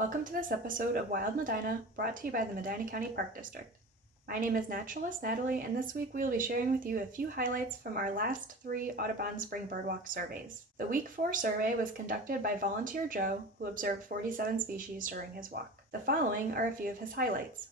Welcome to this episode of Wild Medina, brought to you by the Medina County Park District. My name is Naturalist Natalie, and this week we will be sharing with you a few highlights from our last 3 Audubon Spring Birdwalk surveys. The Week 4 survey was conducted by Volunteer Joe, who observed 47 species during his walk. The following are a few of his highlights.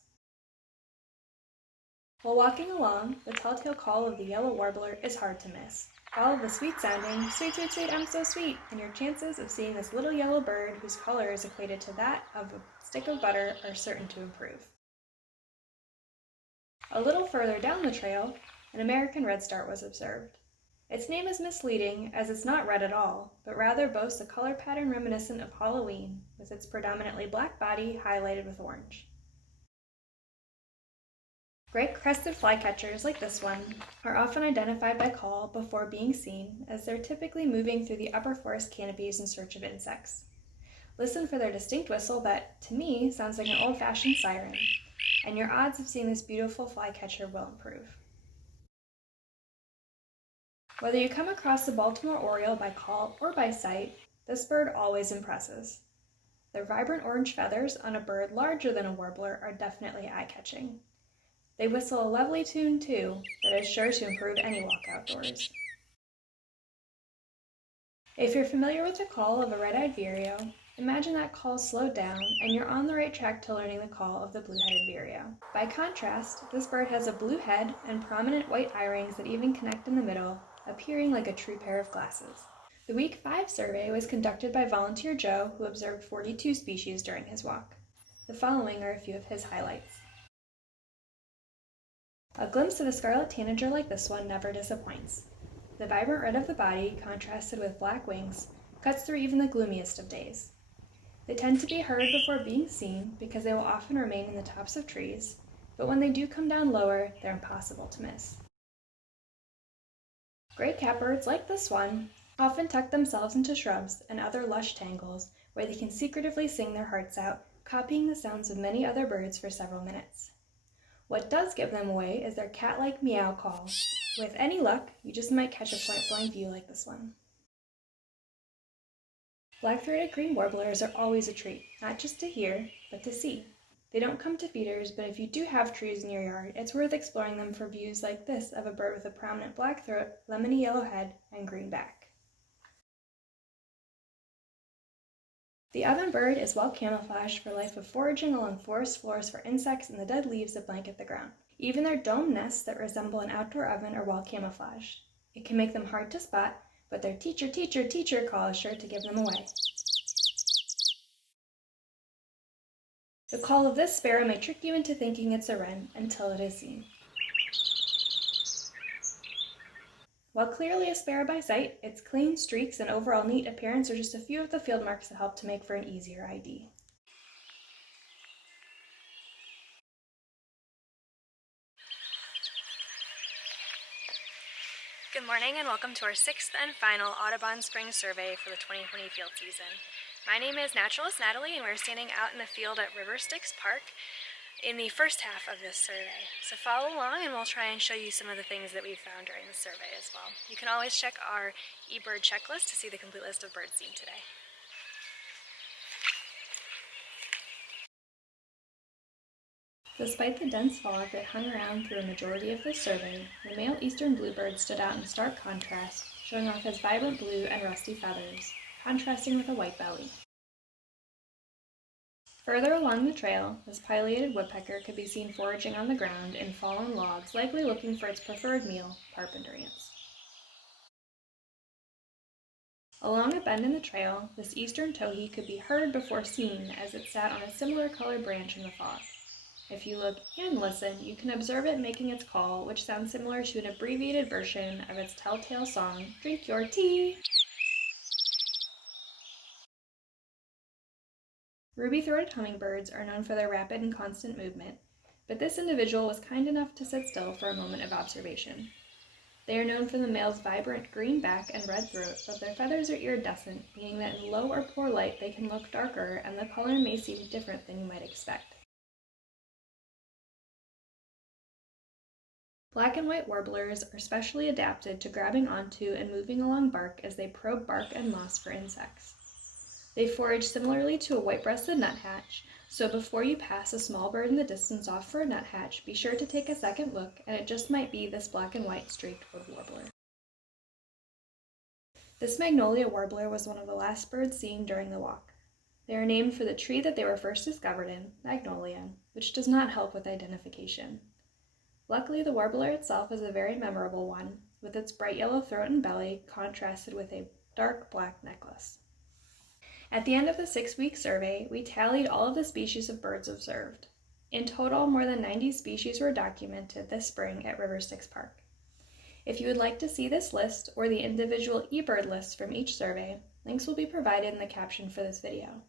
While walking along, the telltale call of the yellow warbler is hard to miss. Follow the sweet-sounding, sweet, sweet, sweet, I'm so sweet, and your chances of seeing this little yellow bird whose color is equated to that of a stick of butter are certain to improve. A little further down the trail, an American redstart was observed. Its name is misleading as it's not red at all, but rather boasts a color pattern reminiscent of Halloween, with its predominantly black body highlighted with orange. Great crested flycatchers, like this one, are often identified by call before being seen, as they're typically moving through the upper forest canopies in search of insects. Listen for their distinct whistle that, to me, sounds like an old-fashioned siren, and your odds of seeing this beautiful flycatcher will improve. Whether you come across the Baltimore Oriole by call or by sight, this bird always impresses. Their vibrant orange feathers on a bird larger than a warbler are definitely eye-catching. They whistle a lovely tune, too, that is sure to improve any walk outdoors. If you're familiar with the call of a red-eyed vireo, imagine that call slowed down and you're on the right track to learning the call of the blue-headed vireo. By contrast, this bird has a blue head and prominent white eye rings that even connect in the middle, appearing like a true pair of glasses. The Week 5 survey was conducted by Volunteer Joe, who observed 42 species during his walk. The following are a few of his highlights. A glimpse of a Scarlet Tanager like this one never disappoints. The vibrant red of the body, contrasted with black wings, cuts through even the gloomiest of days. They tend to be heard before being seen because they will often remain in the tops of trees, but when they do come down lower, they're impossible to miss. Gray catbirds, like this one, often tuck themselves into shrubs and other lush tangles where they can secretively sing their hearts out, copying the sounds of many other birds for several minutes. What does give them away is their cat-like meow call. With any luck, you just might catch a point-blank view like this one. Black-throated green warblers are always a treat, not just to hear, but to see. They don't come to feeders, but if you do have trees in your yard, it's worth exploring them for views like this of a bird with a prominent black throat, lemony yellow head, and green back. The Ovenbird is well camouflaged for life of foraging along forest floors for insects and the dead leaves that blanket the ground. Even their dome nests that resemble an outdoor oven are well camouflaged. It can make them hard to spot, but their teacher, teacher, teacher call is sure to give them away. The call of this sparrow may trick you into thinking it's a wren until it is seen. While clearly a sparrow by sight, its clean streaks and overall neat appearance are just a few of the field marks that help to make for an easier ID. Good morning and welcome to our 6th and final Audubon Spring Survey for the 2020 field season. My name is Naturalist Natalie and we're standing out in the field at River Styx Park in the first half of this survey. So follow along and we'll try and show you some of the things that we found during the survey as well. You can always check our eBird checklist to see the complete list of birds seen today. Despite the dense fog that hung around through a majority of this survey, the male eastern bluebird stood out in stark contrast, showing off his vibrant blue and rusty feathers, contrasting with a white belly. Further along the trail, this pileated woodpecker could be seen foraging on the ground in fallen logs, likely looking for its preferred meal, parpenter ants. Along a bend in the trail, this eastern towhee could be heard before seen as it sat on a similar colored branch in the fog. If you look and listen, you can observe it making its call, which sounds similar to an abbreviated version of its telltale song, "Drink Your Tea." Ruby-throated hummingbirds are known for their rapid and constant movement, but this individual was kind enough to sit still for a moment of observation. They are known for the male's vibrant green back and red throat, but their feathers are iridescent, meaning that in low or poor light they can look darker and the color may seem different than you might expect. Black and white warblers are specially adapted to grabbing onto and moving along bark as they probe bark and moss for insects. They forage similarly to a white-breasted nuthatch, so before you pass a small bird in the distance off for a nuthatch, be sure to take a second look, and it just might be this black and white streaked wood warbler. This Magnolia Warbler was one of the last birds seen during the walk. They are named for the tree that they were first discovered in, Magnolia, which does not help with identification. Luckily, the warbler itself is a very memorable one, with its bright yellow throat and belly contrasted with a dark black necklace. At the end of the 6-week survey, we tallied all of the species of birds observed. In total, more than 90 species were documented this spring at River Styx Park. If you would like to see this list or the individual eBird lists from each survey, links will be provided in the caption for this video.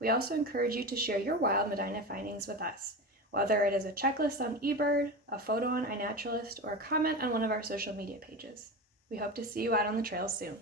We also encourage you to share your wild Medina findings with us, whether it is a checklist on eBird, a photo on iNaturalist, or a comment on one of our social media pages. We hope to see you out on the trails soon.